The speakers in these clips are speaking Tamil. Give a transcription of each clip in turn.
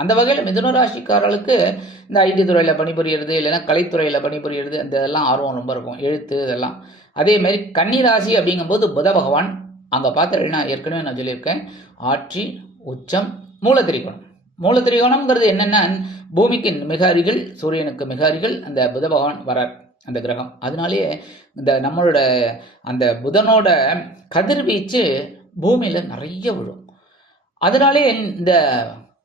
அந்த வகையில் மிதுன ராசிக்காரர்களுக்கு இந்த ஐடி துறையில் பணிபுரியறது இல்லைன்னா கலைத்துறையில் பணிபுரியறது அந்த இதெல்லாம் ஆர்வம் ரொம்ப இருக்கும். எழுத்து இதெல்லாம். அதேமாரி கன்னிராசி ராசி அப்படிங்கும்போது புத பகவான் அங்கே பார்த்துட்டீங்கன்னா ஏற்கனவே நான் சொல்லியிருக்கேன். ஆட்சி உச்சம் மூலத்திரிகோணம். மூலத்திரிகோணம்ங்கிறது என்னென்னா பூமிக்கு மிக அருகில் சூரியனுக்கு மிக அருகில் அந்த புத பகவான் வரார் அந்த கிரகம். அதனாலேயே இந்த நம்மளோட அந்த புதனோட கதிர்வீச்சு பூமியில் நிறைய விழும். அதனாலே இந்த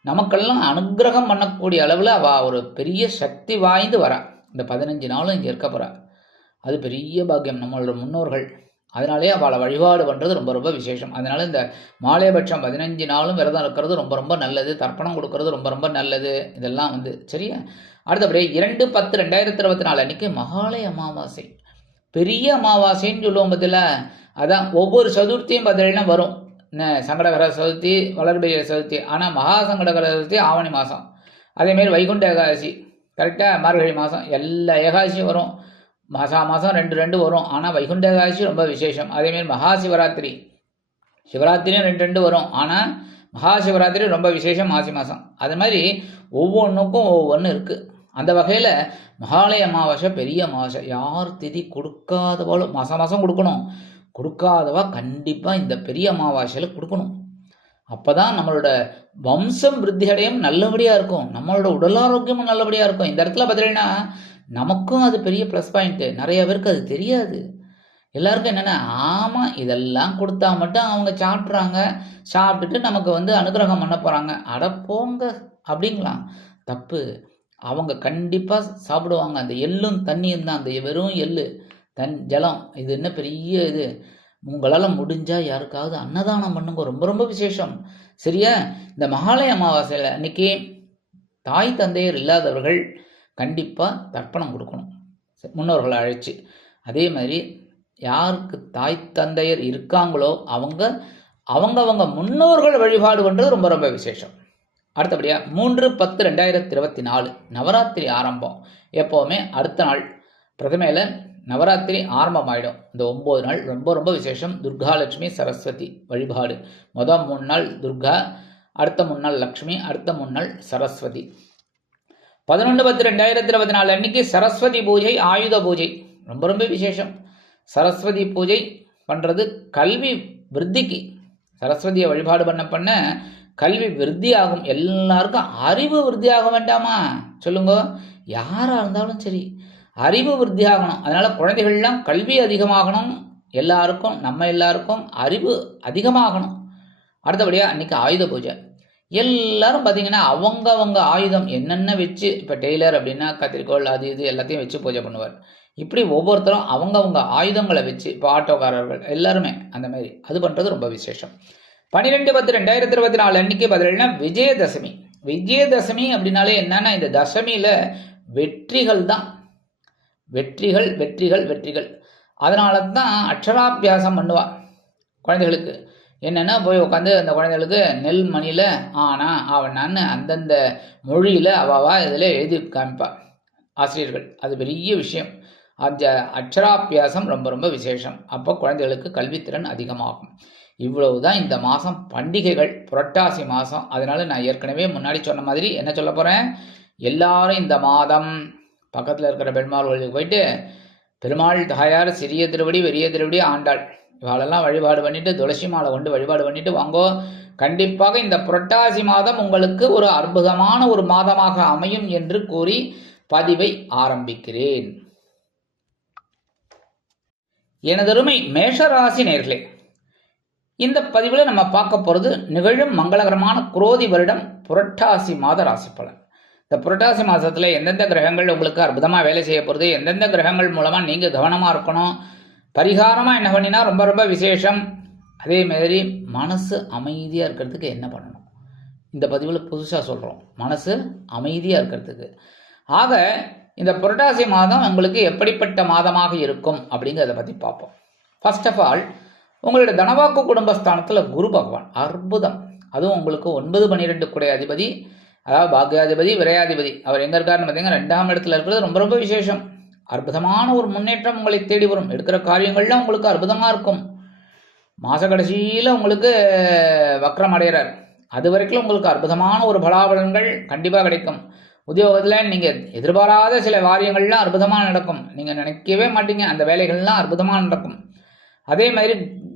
நமக்கெல்லாம் அனுக்கிரகம் பண்ணக்கூடிய அளவில் அவள் ஒரு பெரிய சக்தி வாய்ந்து வரா. இந்த பதினஞ்சு நாளும் இங்கே இருக்க போகிறா அது பெரிய பாக்கியம். நம்மளோட முன்னோர்கள். அதனாலே அவளை வழிபாடு பண்ணுறது ரொம்ப ரொம்ப விசேஷம். அதனால இந்த மாலையபட்சம் பதினஞ்சு நாளும் விரதம் இருக்கிறது ரொம்ப ரொம்ப நல்லது. தர்ப்பணம் கொடுக்கறது ரொம்ப ரொம்ப நல்லது. இதெல்லாம் வந்து சரியா? அடுத்தபடி இரண்டு பத்து ரெண்டாயிரத்தி இருபத்தி நாலு அன்றைக்கி மகாலய அமாவாசை. பெரிய அமாவாசைன்னு சொல்லுவோம் பதில் அதான் ஒவ்வொரு சதுர்த்தியும் பார்த்தீங்கன்னா வரும். சங்கடகர சதுர்த்தி வளர்பிரிய சதுர்த்தி. ஆனால் மகா சங்கடகர சதுர்த்தி ஆவணி மாதம் அதேமாரி வைகுண்ட ஏகாதசி கரெக்டாக மார்கழி மாதம் எல்லா ஏகாதசியும் வரும். மாசா மாதம் ரெண்டு ரெண்டு வரும். ஆனால் வைகுண்ட ஏகாதசி ரொம்ப விசேஷம். அதேமாரி மகா சிவராத்திரி. சிவராத்திரியும் ரெண்டு ரெண்டு வரும். ஆனால் மகா சிவராத்திரி ரொம்ப விசேஷம் மாசி மாதம் அது மாதிரி ஒவ்வொன்றுக்கும் ஒவ்வொன்று இருக்குது அந்த வகையில் மகாலய அமாவாசை பெரிய அமாவாசை. யார் திதி கொடுக்காத போலும் மாதம் மாதம் கொடுக்கணும். கொடுக்காதவா? கண்டிப்பாக இந்த பெரிய அமாவாசையில் கொடுக்கணும். அப்போ தான் நம்மளோட வம்சம் விருத்தி அடையும் நல்லபடியாக இருக்கும். நம்மளோட உடல் ஆரோக்கியமும் நல்லபடியாக இருக்கும். இந்த இடத்துல பார்த்தீங்கன்னா நமக்கும் அது பெரிய ப்ளஸ் பாயிண்ட்டு நிறைய பேருக்கு அது தெரியாது. எல்லாருக்கும் என்னென்னா ஆமாம் இதெல்லாம் கொடுத்தா மட்டும் அவங்க சாப்பிட்றாங்க. சாப்பிட்டுட்டு நமக்கு வந்து அனுகிரகம் பண்ண போகிறாங்க அட போங்க அப்படிங்களாம் தப்பு. அவங்க கண்டிப்பாக சாப்பிடுவாங்க. அந்த எள்ளும் தண்ணியும் தான். அந்த வெறும் எள்ளு. தன் ஜலம். இது என்ன பெரிய இது? உங்களால் முடிஞ்சால் யாருக்காவது அன்னதானம் பண்ணுங்க. ரொம்ப ரொம்ப விசேஷம். சரியா? இந்த மகாலய அமாவாசையில் அன்னைக்கு தாய் தந்தையர் இல்லாதவர்கள் கண்டிப்பாக தர்ப்பணம் கொடுக்கணும். முன்னோர்களை அழைச்சி. அதே மாதிரி யாருக்கு தாய் தந்தையர் இருக்காங்களோ அவங்க அவங்கவங்க முன்னோர்கள் வழிபாடு பண்ணுறது ரொம்ப ரொம்ப விசேஷம். அடுத்தபடியாக மூன்று பத்து ரெண்டாயிரத்தி இருபத்தி நாலு நவராத்திரி ஆரம்பம். எப்போவுமே அடுத்த நாள். பிரதமையில் நவராத்திரி ஆரம்பமாயிடும். இந்த ஒம்பது நாள் ரொம்ப ரொம்ப விசேஷம். துர்காலட்சுமி சரஸ்வதி வழிபாடு. மொதல் மூணு நாள் துர்கா அடுத்த மூணு நாள் லக்ஷ்மி அடுத்த மூணு நாள் சரஸ்வதி. பதினொன்று பத்து ரெண்டாயிரத்தி இருபத்தி நாலு அன்னைக்கு சரஸ்வதி பூஜை ஆயுத பூஜை. ரொம்ப ரொம்ப விசேஷம். சரஸ்வதி பூஜை பண்ணுறது கல்வி விருத்திக்கு. சரஸ்வதியை வழிபாடு பண்ண பண்ண கல்வி விருத்தி ஆகும் எல்லாருக்கும் அறிவு விருத்தி ஆக வேண்டாமா? சொல்லுங்க. யாராக இருந்தாலும் சரி. அறிவு விருத்தி ஆகணும் அதனால் குழந்தைகள்லாம் கல்வி அதிகமாகணும். எல்லாருக்கும் நம்ம எல்லாருக்கும் அறிவு அதிகமாகணும். அடுத்தபடியாக அன்றைக்கி ஆயுத பூஜை. எல்லாரும் பார்த்தீங்கன்னா அவங்கவங்க ஆயுதம் என்னென்ன வச்சு இப்போ டெய்லர் அப்படின்னா கத்திரிக்கோள் அது இது எல்லாத்தையும் வச்சு பூஜை பண்ணுவார். இப்படி ஒவ்வொருத்தரும் அவங்கவுங்க ஆயுதங்களை வச்சு இப்போ ஆட்டோக்காரர்கள் எல்லாருமே அந்த மாதிரி அது பண்ணுறது ரொம்ப விசேஷம். பன்னிரெண்டு பத்து ரெண்டாயிரத்தி இருபத்தி நாலு அன்னைக்கு பார்த்தீங்கன்னா விஜயதசமி. விஜயதசமி அப்படின்னாலே என்னன்னா இந்த தசமியில் வெற்றிகள் தான் வெற்றிகள் வெற்றிகள் வெற்றிகள். அதனால தான் அக்ஷராபியாசம் பண்ணுவாள் குழந்தைகளுக்கு. என்னென்னா போய் உட்காந்து அந்த குழந்தைகளுக்கு நெல் மணியில் ஆனா அவனான்னு அந்தந்த மொழியில் அவாவா இதில் எழுதி காமிப்பா ஆசிரியர்கள். அது பெரிய விஷயம். அந்த அக்ஷராபியாசம் ரொம்ப ரொம்ப விசேஷம். அப்போ குழந்தைகளுக்கு கல்வித்திறன் அதிகமாகும். இவ்வளவு தான் இந்த மாதம் பண்டிகைகள் புரட்டாசி மாதம் அதனால நான் ஏற்கனவே முன்னாடி சொன்ன மாதிரி என்ன சொல்ல போகிறேன் எல்லாரும் இந்த மாதம் பக்கத்தில் இருக்கிற பெருமாள் கோயிலுக்கு போயிட்டு பெருமாள் தாயார் சிறிய திருவடி பெரிய திருவடி ஆண்டாள். இவாளெல்லாம் வழிபாடு பண்ணிட்டு துளசி மாலை கொண்டு வழிபாடு பண்ணிட்டு வாங்கோ கண்டிப்பாக இந்த புரட்டாசி மாதம் உங்களுக்கு ஒரு அற்புதமான ஒரு மாதமாக அமையும் என்று கூறி பதிவை ஆரம்பிக்கிறேன். எனதருமை மேஷராசி நேர்களே இந்த பதிவில் நம்ம பார்க்க போகிறது நிகழும் மங்களகரமான குரோதி வருடம் புரட்டாசி மாத ராசி பலன் இந்த புரட்டாசி மாதத்தில் எந்தெந்த கிரகங்கள் உங்களுக்கு அற்புதமாக வேலை செய்ய போகிறது எந்தெந்த கிரகங்கள் மூலமாக நீங்கள் கவனமாக இருக்கணும்? பரிகாரமாக என்ன பண்ணினா ரொம்ப ரொம்ப விசேஷம். அதே மாதிரி மனசு அமைதியாக இருக்கிறதுக்கு என்ன பண்ணணும்? இந்த பதிவில் புதுசாக சொல்கிறோம் மனசு அமைதியாக இருக்கிறதுக்கு. ஆக இந்த புரட்டாசி மாதம் உங்களுக்கு எப்படிப்பட்ட மாதமாக இருக்கும் அப்படிங்கிறத பற்றி பார்ப்போம். ஃபர்ஸ்ட் ஆஃப் ஆல் உங்களுடைய தனவாக்கு குடும்பஸ்தானத்தில் குரு பகவான். அற்புதம். அதுவும் உங்களுக்கு ஒன்பது பன்னிரெண்டு குடை அதிபதி. அதாவது பாக்யாதிபதி விரையாதிபதி. அவர் எங்கே இருக்காருன்னு பார்த்தீங்கன்னா ரெண்டாம் இடத்துல இருக்கிறது ரொம்ப ரொம்ப விசேஷம். அற்புதமான ஒரு முன்னேற்றம் உங்களை தேடி வரும். எடுக்கிற காரியங்கள்லாம் உங்களுக்கு அற்புதமாக இருக்கும். மாத கடைசியில் உங்களுக்கு வக்ரம் அடைகிறார் அது வரைக்கும் உங்களுக்கு அற்புதமான ஒரு பலாபலன்கள் கண்டிப்பாக கிடைக்கும். உத்தியோகத்தில் நீங்கள் எதிர்பாராத சில வாரியங்கள்லாம் அற்புதமாக நடக்கும். நீங்கள் நினைக்கவே மாட்டீங்க. அந்த வேலைகள்லாம் அற்புதமாக நடக்கும். அதே மாதிரி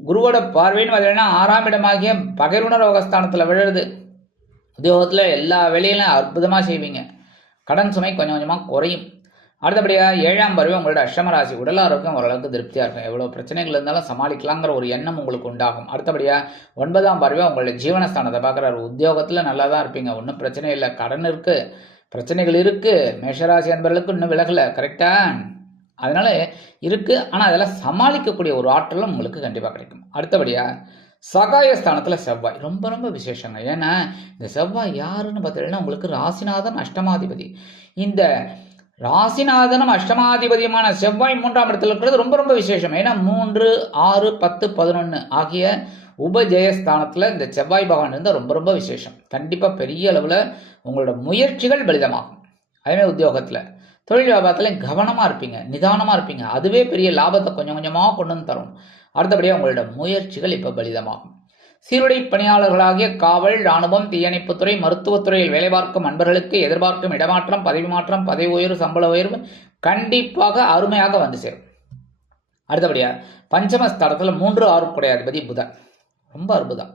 குருவோட பார்வைன்னு பார்த்தீங்கன்னா ஆறாம் இடமாகிய பகைருண ரோகஸ்தானத்தில் விழுறது உத்தியோகத்தில் எல்லா வேலையிலும் அற்புதமாக செய்வீங்க. கடன் சுமை கொஞ்சம் கொஞ்சமாக குறையும். அடுத்தபடியாக ஏழாம் பருவம் உங்களோட அஷ்டம ராசி உடல் ஆரோக்கியம் ஓரளவுக்கு திருப்தியாக இருக்கும். எவ்வளோ பிரச்சனைகள் இருந்தாலும் சமாளிக்கலாங்கிற ஒரு எண்ணம் உங்களுக்கு உண்டாகும். அடுத்தபடியாக ஒன்பதாம் பருவம் உங்களோட ஜீவனஸ்தானத்தை பார்க்குறாரு. உத்தியோகத்தில் நல்லா தான் இருப்பீங்க. ஒன்றும் பிரச்சனை இல்லை. கடன் இருக்குது பிரச்சனைகள் இருக்குது மேஷராசி அன்பர்களுக்கு இன்னும் விலகலை. கரெக்டாக அதனால் இருக்குது ஆனால் அதெல்லாம் சமாளிக்கக்கூடிய ஒரு ஆற்றலும் உங்களுக்கு கண்டிப்பாக கிடைக்கும். அடுத்தபடியாக சகாயஸ்தானத்தில் செவ்வாய். ரொம்ப ரொம்ப விசேஷங்க. ஏன்னா இந்த செவ்வாய் யாருன்னு பார்த்தீங்கன்னா உங்களுக்கு ராசிநாதன் அஷ்டமாதிபதி. இந்த ராசிநாதனும் அஷ்டமாதிபதியுமான செவ்வாய் மூன்றாம் இடத்துல இருக்கிறது ரொம்ப ரொம்ப விசேஷம். ஏன்னா மூன்று ஆறு பத்து பதினொன்று ஆகிய உபஜெயஸ்தானத்தில் இந்த செவ்வாய் பகவான் இருந்தால் ரொம்ப ரொம்ப விசேஷம். கண்டிப்பாக பெரிய அளவில் உங்களோட முயற்சிகள் பலிதமாகும். அதேமாதிரி உத்தியோகத்தில். தொழில் வியாபாரத்தில் கவனமாக இருப்பீங்க நிதானமாக இருப்பீங்க. அதுவே பெரிய லாபத்தை கொஞ்சம் கொஞ்சமாக கொண்டு வந்து தரும். அடுத்தபடியாக உங்களோட முயற்சிகள் இப்போ பலிதமாகும். சீருடை பணியாளர்களாகிய காவல் இராணுவம் தீயணைப்புத்துறை மருத்துவத்துறையில் வேலை பார்க்கும் அன்பர்களுக்கு எதிர்பார்க்கும் இடமாற்றம் பதவி மாற்றம் பதவி உயர்வு சம்பள உயர்வு கண்டிப்பாக அருமையாக வந்து சேரும். அடுத்தபடியாக பஞ்சமஸ்தானத்தில் மூன்று ஆறுக்குடைய குடையாதிபதி புதன். ரொம்ப அற்புதம்.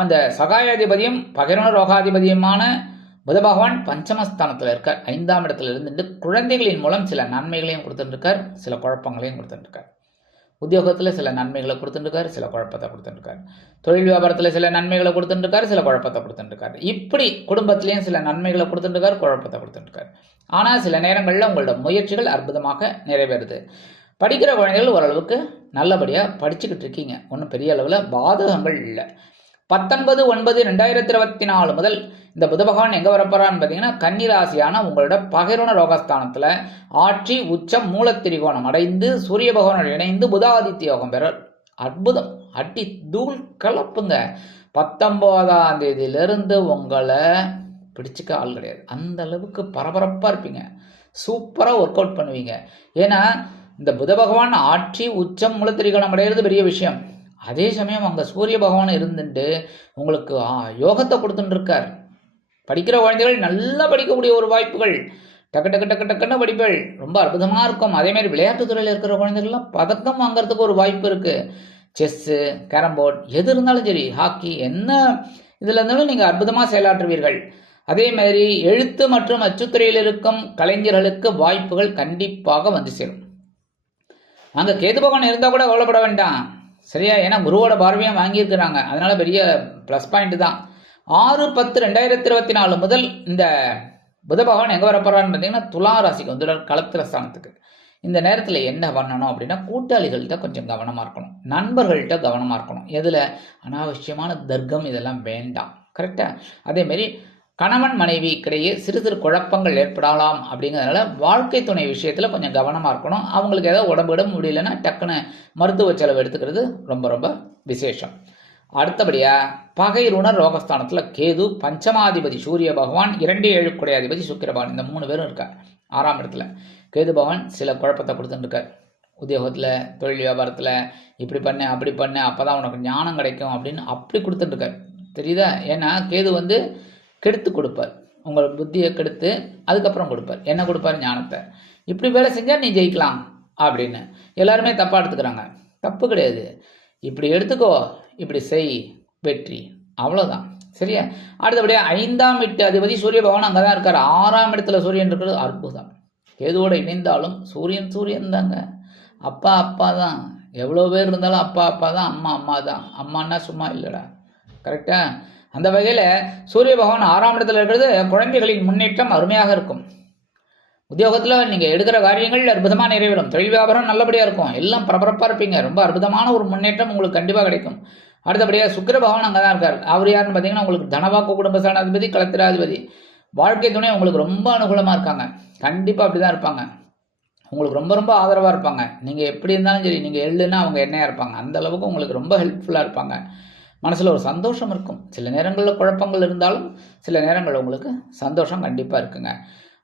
அந்த சகாயாதிபதியும் பகிரண ரோகாதிபதியுமான புத பகவான் பஞ்சமஸ்தானத்தில் இருக்கார். ஐந்தாம் இடத்துல இருந்துட்டு குழந்தைகளின் மூலம் சில நன்மைகளையும் கொடுத்துட்டுருக்கார் சில குழப்பங்களையும் கொடுத்துட்டுருக்கார் உத்தியோகத்தில் சில நன்மைகளை கொடுத்துட்டுருக்காரு சில குழப்பத்தை கொடுத்துட்டுருக்காரு தொழில் வியாபாரத்தில் சில நன்மைகளை கொடுத்துட்டுருக்காரு சில குழப்பத்தை கொடுத்துட்டுருக்காரு இப்படி குடும்பத்திலையும் சில நன்மைகளை கொடுத்துட்டுருக்காரு குழப்பத்தை கொடுத்துட்டுருக்காரு ஆனால் சில நேரங்களில் உங்களோட முயற்சிகள் அற்புதமாக நிறைவேறுது. படிக்கிற குழந்தைகள் ஓரளவுக்கு நல்லபடியாக படிச்சுக்கிட்டு இருக்கீங்க. ஒன்றும் பெரிய அளவில் பாதகங்கள் இல்லை. பத்தொன்பது ஒன்பது ரெண்டாயிரத்தி இருபத்தி நாலு முதல் இந்த புத பகவான் எங்கே வரப்போறான்னு பார்த்தீங்கன்னா கன்னிராசியான உங்களோட பகிர்வன ரோகஸ்தானத்தில் ஆட்சி உச்சம் மூலத்திரிகோணம் அடைந்து சூரிய பகவானோடு இணைந்து புதாதித்ய யோகம் பெற அற்புதம். அட்டி தூள் கலப்புங்க. பத்தொம்போதாம் தேதியிலிருந்து உங்களை பிடிச்சிக்க ஆள் கிடையாது. அந்த அளவுக்கு பரபரப்பாக இருப்பீங்க. சூப்பராக ஒர்க் அவுட் பண்ணுவீங்க. ஏன்னா இந்த புத பகவான் ஆட்சி உச்சம் மூலத்திரிகோணம் அடைகிறது பெரிய விஷயம். அதே சமயம் அங்கே சூரிய பகவான் இருந்துட்டு உங்களுக்கு யோகத்தை கொடுத்துட்டுருக்கார் படிக்கிற குழந்தைகள் நல்லா படிக்கக்கூடிய ஒரு வாய்ப்புகள். டக்கு டக்கு டக்கு டக்குன்னு படிப்புகள் ரொம்ப அற்புதமாக இருக்கும். அதேமாதிரி விளையாட்டுத்துறையில் விளையாட்டுத் துறையில் இருக்கிற குழந்தைகள்லாம் பதக்கம் வாங்குறதுக்கு ஒரு வாய்ப்பு இருக்குது செஸ்ஸு கேரம்போர்ட் எது இருந்தாலும் சரி ஹாக்கி என்ன இதில் இருந்தாலும் நீங்கள் அற்புதமாக செயலாற்றுவீர்கள். அதே மாதிரி எழுத்து மற்றும் அச்சுத்துறையில் இருக்கும் கலைஞர்களுக்கு வாய்ப்புகள் கண்டிப்பாக வந்து சேரும். அங்கே கேது பகவான் இருந்தால் கூட கவலைப்பட வேண்டாம். சரியா? ஏன்னா குருவோட பார்வையும் வாங்கியிருக்கிறாங்க. அதனால் பெரிய ப்ளஸ் பாயிண்ட் தான். ஆறு பத்து ரெண்டாயிரத்தி இருபத்தி நாலு முதல் இந்த புத பகவான் எங்கே வரப்போறான்னு பார்த்தீங்கன்னா துலா ராசிக்கு வந்துடும் களத்திர ஸ்தானத்துக்கு. இந்த நேரத்தில் என்ன பண்ணணும் அப்படின்னா கூட்டாளிகள்கிட்ட கொஞ்சம் கவனமாக இருக்கணும். நண்பர்கள்ட்ட கவனமாக இருக்கணும். எதில்? அனாவசியமான தர்க்கம் இதெல்லாம் வேண்டாம். கரெக்டாக அதேமாரி கணவன் மனைவி கிடையே சிறு சிறு குழப்பங்கள் ஏற்படலாம் அப்படிங்கிறதுனால வாழ்க்கை துணை விஷயத்தில் கொஞ்சம் கவனமாக இருக்கணும். அவங்களுக்கு ஏதாவது உடம்பு இடம் முடியலன்னா டக்குன்னு மருத்துவ செலவு எடுத்துக்கிறது ரொம்ப ரொம்ப விசேஷம். அடுத்தபடியாக பகைருணர் ரோகஸ்தானத்தில் கேது பஞ்சமாதிபதி சூரிய பகவான் இரண்டு ஏழு குடையாதிபதி சுக்கிர பகவான். இந்த மூணு பேரும் இருக்கார் ஆறாம் இடத்துல. கேது பகவான் சில குழப்பத்தை கொடுத்துட்டுருக்கார். உத்தியோகத்தில் தொழில் வியாபாரத்தில் இப்படி பண்ணு அப்படி பண்ணு அப்போ தான் உனக்கு ஞானம் கிடைக்கும் அப்படின்னு அப்படி கொடுத்துட்டுருக்கார். தெரியுதா? ஏன்னா கேது வந்து கெடுத்து கொடுப்பார். உங்கள் புத்தியை கெடுத்து அதுக்கப்புறம் கொடுப்பார். என்ன கொடுப்பார்? ஞானத்தை. இப்படி வேலை செஞ்சால் நீ ஜெயிக்கலாம் அப்படின்னு. எல்லாருமே தப்பாக எடுத்துக்கிறாங்க. தப்பு கிடையாது. இப்படி எடுத்துக்கோ இப்படி செய் வெற்றி. அவ்வளோதான் சரியா? அடுத்தபடியாக ஐந்தாம் எட்டு அதிபதி சூரிய பகவான் அங்கே தான் இருக்கார். ஆறாம் இடத்துல சூரியன் இருக்கிறது அற்புதம். எதுவோடு இணைந்தாலும் சூரியன் சூரியன் தாங்க. அப்பா அப்பா தான் எவ்வளோ பேர் இருந்தாலும் அப்பா அப்பா தான் அம்மா அம்மா தான் அம்மான்னா சும்மா இல்லைடா. கரெக்டாக அந்த வகையில் சூரிய பகவான் ஆறாம் இடத்துல இருக்கிறது குழந்தைகளின் முன்னேற்றம் அருமையாக இருக்கும். உத்தியோகத்தில் நீங்கள் எடுக்கிற காரியங்கள் அற்புதமாக நிறைவேறும். தொழில் வியாபாரம் நல்லபடியாக இருக்கும். எல்லாம் பரபரப்பாக இருப்பீங்க. ரொம்ப அற்புதமான ஒரு முன்னேற்றம் உங்களுக்கு கண்டிப்பாக கிடைக்கும். அடுத்தபடியாக சுக்கர பகவான் அங்கே தான் இருக்கார். அவர் யாருன்னு பார்த்தீங்கன்னா உங்களுக்கு தனவாக்கு குடும்ப ஸ்தானாதிபதி கலத்திராதிபதி. வாழ்க்கை துணை உங்களுக்கு ரொம்ப அனுகூலமாக இருக்காங்க. கண்டிப்பாக அப்படி தான் இருப்பாங்க. உங்களுக்கு ரொம்ப ரொம்ப ஆதரவாக இருப்பாங்க. நீங்கள் எப்படி இருந்தாலும் சரி நீங்கள் எள்ளுன்னா அவங்க என்னையாக இருப்பாங்க. அந்த அளவுக்கு உங்களுக்கு ரொம்ப ஹெல்ப்ஃபுல்லாக இருப்பாங்க. மனசில் ஒரு சந்தோஷம் இருக்கும். சில நேரங்களில் குழப்பங்கள் இருந்தாலும் சில நேரங்கள் உங்களுக்கு சந்தோஷம் கண்டிப்பாக இருக்குங்க.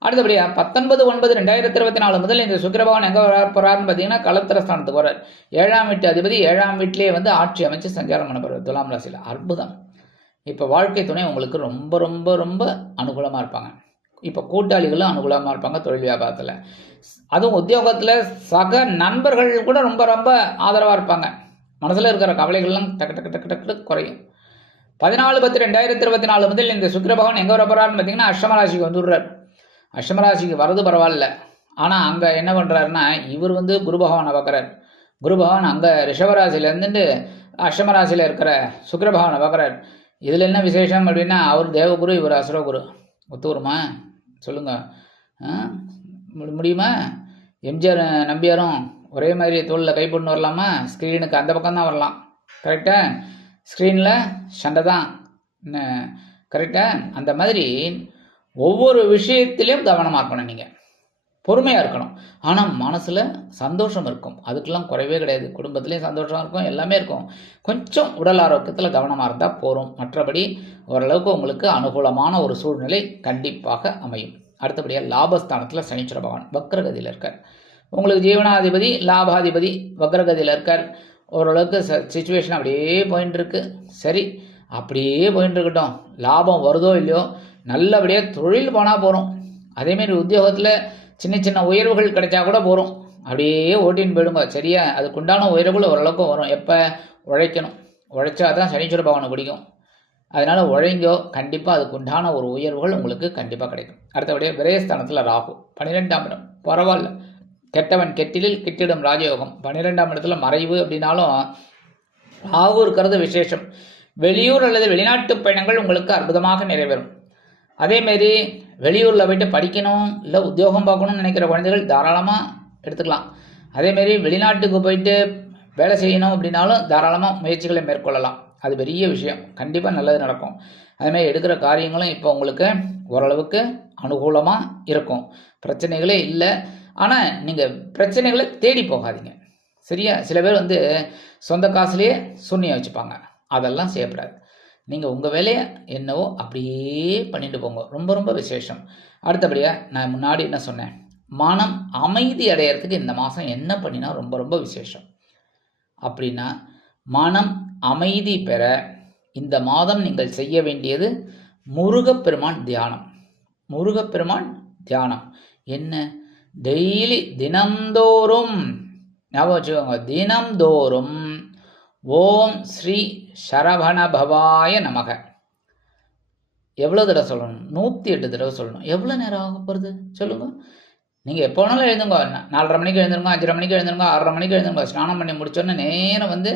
அடுத்தபடியாக பத்தொன்பது ஒன்பது ரெண்டாயிரத்தி இருபத்தி நாலு முதல் இந்த சுக்கிரபவன் எங்கே வர போகிறாருன்னு பார்த்தீங்கன்னா கலத்திரஸ்தானத்துக்கு வரார் ஏழாம் வீட்டு அதிபதி ஏழாம் வீட்டிலேயே வந்து ஆட்சி அமைச்சு சஞ்சாரம் பண்ண போகிறார் துலாம் ராசியில். அற்புதம். இப்போ வாழ்க்கை துணை உங்களுக்கு ரொம்ப ரொம்ப ரொம்ப அனுகூலமாக இருப்பாங்க. இப்போ கூட்டாளிகளும் அனுகூலமாக இருப்பாங்க தொழில் வியாபாரத்தில். அதுவும் உத்தியோகத்தில் சக நண்பர்கள் கூட ரொம்ப ரொம்ப ஆதரவாக இருப்பாங்க. மனசில் இருக்கிற கவலைகள்லாம் டக்கு டக்கு டக்கு டக்கு குறையும். பதினாலு பத்து ரெண்டாயிரத்தி இருபத்தி நாலு முதல் இந்த சுக்கிர பகவான் எங்கே வர போகிறாருன்னு பார்த்தீங்கன்னா அஷ்டமராசிக்கு வந்துடுறார். அஷ்டமராசிக்கு வரது பரவாயில்ல. ஆனால் அங்கே என்ன பண்ணுறாருன்னா இவர் வந்து குரு பகவானை பார்க்குறார் குரு பகவான் அங்கே ரிஷபராசிலேருந்துட்டு அஷ்டமராசியில் இருக்கிற சுக்கிர பகவானை பார்க்குறார் இதில் என்ன விசேஷம் அப்படின்னா அவர் தேவகுரு இவர் அசுரகுரு. ஒத்து வருமா? சொல்லுங்கள் முடியுமா? எம்ஜிஆர் நம்பியாரும் ஒரே மாதிரி தோளில் கை போட்டுன்னு வரலாமா? ஸ்க்ரீனுக்கு அந்த பக்கம் தான் வரலாம் கரெக்டாக ஸ்க்ரீனில் சண்டை தான். கரெக்டாக அந்த மாதிரி ஒவ்வொரு விஷயத்திலையும் கவனமாக இருக்கணும் நீங்கள் பொறுமையாக இருக்கணும். ஆனால் மனசில் சந்தோஷம் இருக்கும். அதுக்கெல்லாம் குறைவே கிடையாது. குடும்பத்துலேயும் சந்தோஷம் இருக்கும். எல்லாமே இருக்கும். கொஞ்சம் உடல் ஆரோக்கியத்தில் கவனமாக இருந்தால் போகிறோம் மற்றபடி ஓரளவுக்கு உங்களுக்கு அனுகூலமான ஒரு சூழ்நிலை கண்டிப்பாக அமையும். அடுத்தபடியாக லாபஸ்தானத்தில் சனீஸ்வர பகவான் வக்ரகதியில் இருக்கார். உங்களுக்கு ஜீவனாதிபதி லாபாதிபதி வக்ரகதியில் இருக்கார். ஓரளவுக்கு ச சுச்சுவேஷன் அப்படியே போயின்னு இருக்கு சரி அப்படியே போயின்னு இருக்கட்டும் லாபம் வருதோ இல்லையோ நல்லபடியாக தொழில் போனால் போகிறோம் அதேமாரி உத்தியோகத்தில் சின்ன சின்ன உயர்வுகள் கிடைச்சா கூட போகிறோம் அப்படியே ஓட்டின்னு போயிடுங்க. சரியா? அதுக்குண்டான உயர்வுகள் ஓரளவுக்கு வரும். எப்போ? உழைக்கணும். உழைச்சா தான் சனீஸ்வர பகவானை பிடிக்கும் அதனால் உழைங்கோ கண்டிப்பாக அதுக்கு உண்டான ஒரு உயர்வுகள் உங்களுக்கு கண்டிப்பாக கிடைக்கும். அடுத்தபடியாக விரயஸ்தானத்தில் ராகு. பன்னிரெண்டாம் இடம். பரவாயில்ல. கெட்டவன் கெட்டிலில் கிட்டிடும் ராஜயோகம். பன்னிரெண்டாம் இடத்துல மறைவு அப்படின்னாலும் ராகு இருக்கிறது விசேஷம். வெளியூர் அல்லது வெளிநாட்டு பயணங்கள் உங்களுக்கு அற்புதமாக நிறைவேறும். அதேமாரி வெளியூரில் போயிட்டு படிக்கணும் இல்லை உத்தியோகம் பார்க்கணும்னு நினைக்கிற குழந்தைகள் தாராளமாக எடுத்துக்கலாம். அதேமாரி வெளிநாட்டுக்கு போயிட்டு வேலை செய்யணும் அப்படின்னாலும் தாராளமாக முயற்சிகளை மேற்கொள்ளலாம். அது பெரிய விஷயம். கண்டிப்பாக நல்லது நடக்கும். அதுமாரி எடுக்கிற காரியங்களும் இப்போ உங்களுக்கு ஓரளவுக்கு அனுகூலமாக இருக்கும். பிரச்சனைகளே இல்லை. ஆனால் நீங்கள் பிரச்சனைகளை தேடி போகாதீங்க. சரியா? சில பேர் வந்து சொந்த காசுலேயே சூன்யம் வச்சுப்பாங்க. அதெல்லாம் செய்யக்கூடாது நீங்கள் உங்கள் வேலையை என்னவோ அப்படியே பண்ணிட்டு போங்க. ரொம்ப ரொம்ப விசேஷம். அடுத்தபடியாக நான் முன்னாடி என்ன சொன்னேன்? மனம் அமைதி அடையிறதுக்கு இந்த மாதம் என்ன பண்ணினா ரொம்ப ரொம்ப விசேஷம். அப்படின்னா மனம் அமைதி பெற இந்த மாதம் நீங்கள் செய்ய வேண்டியது முருகப்பெருமான் தியானம். முருகப்பெருமான் தியானம். என்ன? டெய்லி தினந்தோறும் ஞாபகம் வச்சுக்கோங்க தினந்தோறும் ஓம் ஸ்ரீ சரவண பவாய நமக. எவ்வளோ தடவை சொல்லணும்? நூற்றி எட்டு தடவை சொல்லணும். எவ்வளோ நேரம் ஆக போகிறது சொல்லுங்க. நீங்கள் எப்போ வேணாலும் எழுதுங்க நாலரை மணிக்கு எழுந்துருங்க அஞ்சரை மணிக்கு எழுந்துருங்க ஆறரை மணிக்கு எழுந்துருங்க. ஸ்நானம் பண்ணி முடிச்சோன்னே நேரம் வந்து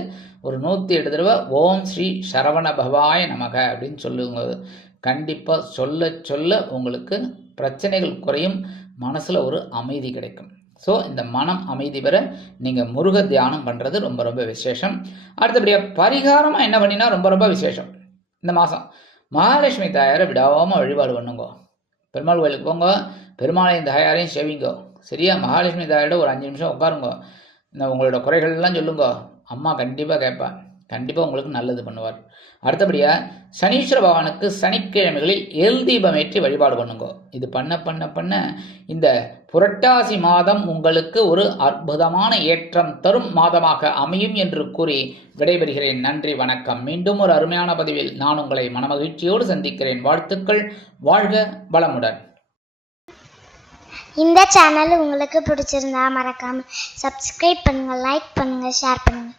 ஒரு நூற்றி எட்டு தடவை ஓம் ஸ்ரீ சரவண பவாய நமக அப்படின்னு சொல்லுங்க. கண்டிப்பாக சொல்ல சொல்ல உங்களுக்கு பிரச்சனைகள் குறையும். மனசில் ஒரு அமைதி கிடைக்கும். ஸோ இந்த மனம் அமைதி பெற நீங்கள் முருக தியானம் பண்ணுறது ரொம்ப ரொம்ப விசேஷம். அடுத்தபடியாக பரிகாரமாக என்ன பண்ணினா ரொம்ப ரொம்ப விசேஷம். இந்த மாதம் மகாலட்சுமி தாயாரை விடாமல் வழிபாடு பண்ணுங்க. பெருமாள் கோயிலுக்கு போங்க. பெருமாளையும் தாயாரையும் சேவிங்கோ. சரியா? மகாலட்சுமி தாயாரோட ஒரு அஞ்சு நிமிஷம் உட்காருங்க. இந்த உங்களோட குறைகள்லாம் சொல்லுங்க. அம்மா கண்டிப்பாக கேட்பேன் கண்டிப்பாக உங்களுக்கு நல்லது பண்ணுவார். அடுத்தபடியாக சனீஸ்வர பகவானுக்கு சனிக்கிழமைகளில் எல் தீபம் ஏற்றி வழிபாடு பண்ணுங்க. இது பண்ண பண்ண பண்ண இந்த புரட்டாசி மாதம் உங்களுக்கு ஒரு அற்புதமான ஏற்றம் தரும் மாதமாக அமையும் என்று கூறி விடைபெறுகிறேன். நன்றி வணக்கம். மீண்டும் ஒரு அருமையான பதிவில் நான் உங்களை மனமகிழ்ச்சியோடு சந்திக்கிறேன். வாழ்த்துக்கள் வாழ்க வளமுடன். இந்த சேனல் உங்களுக்கு பிடிச்சிருந்தா மறக்காம சப்ஸ்கிரைப் பண்ணுங்க லைக் பண்ணுங்க ஷேர் பண்ணுங்க.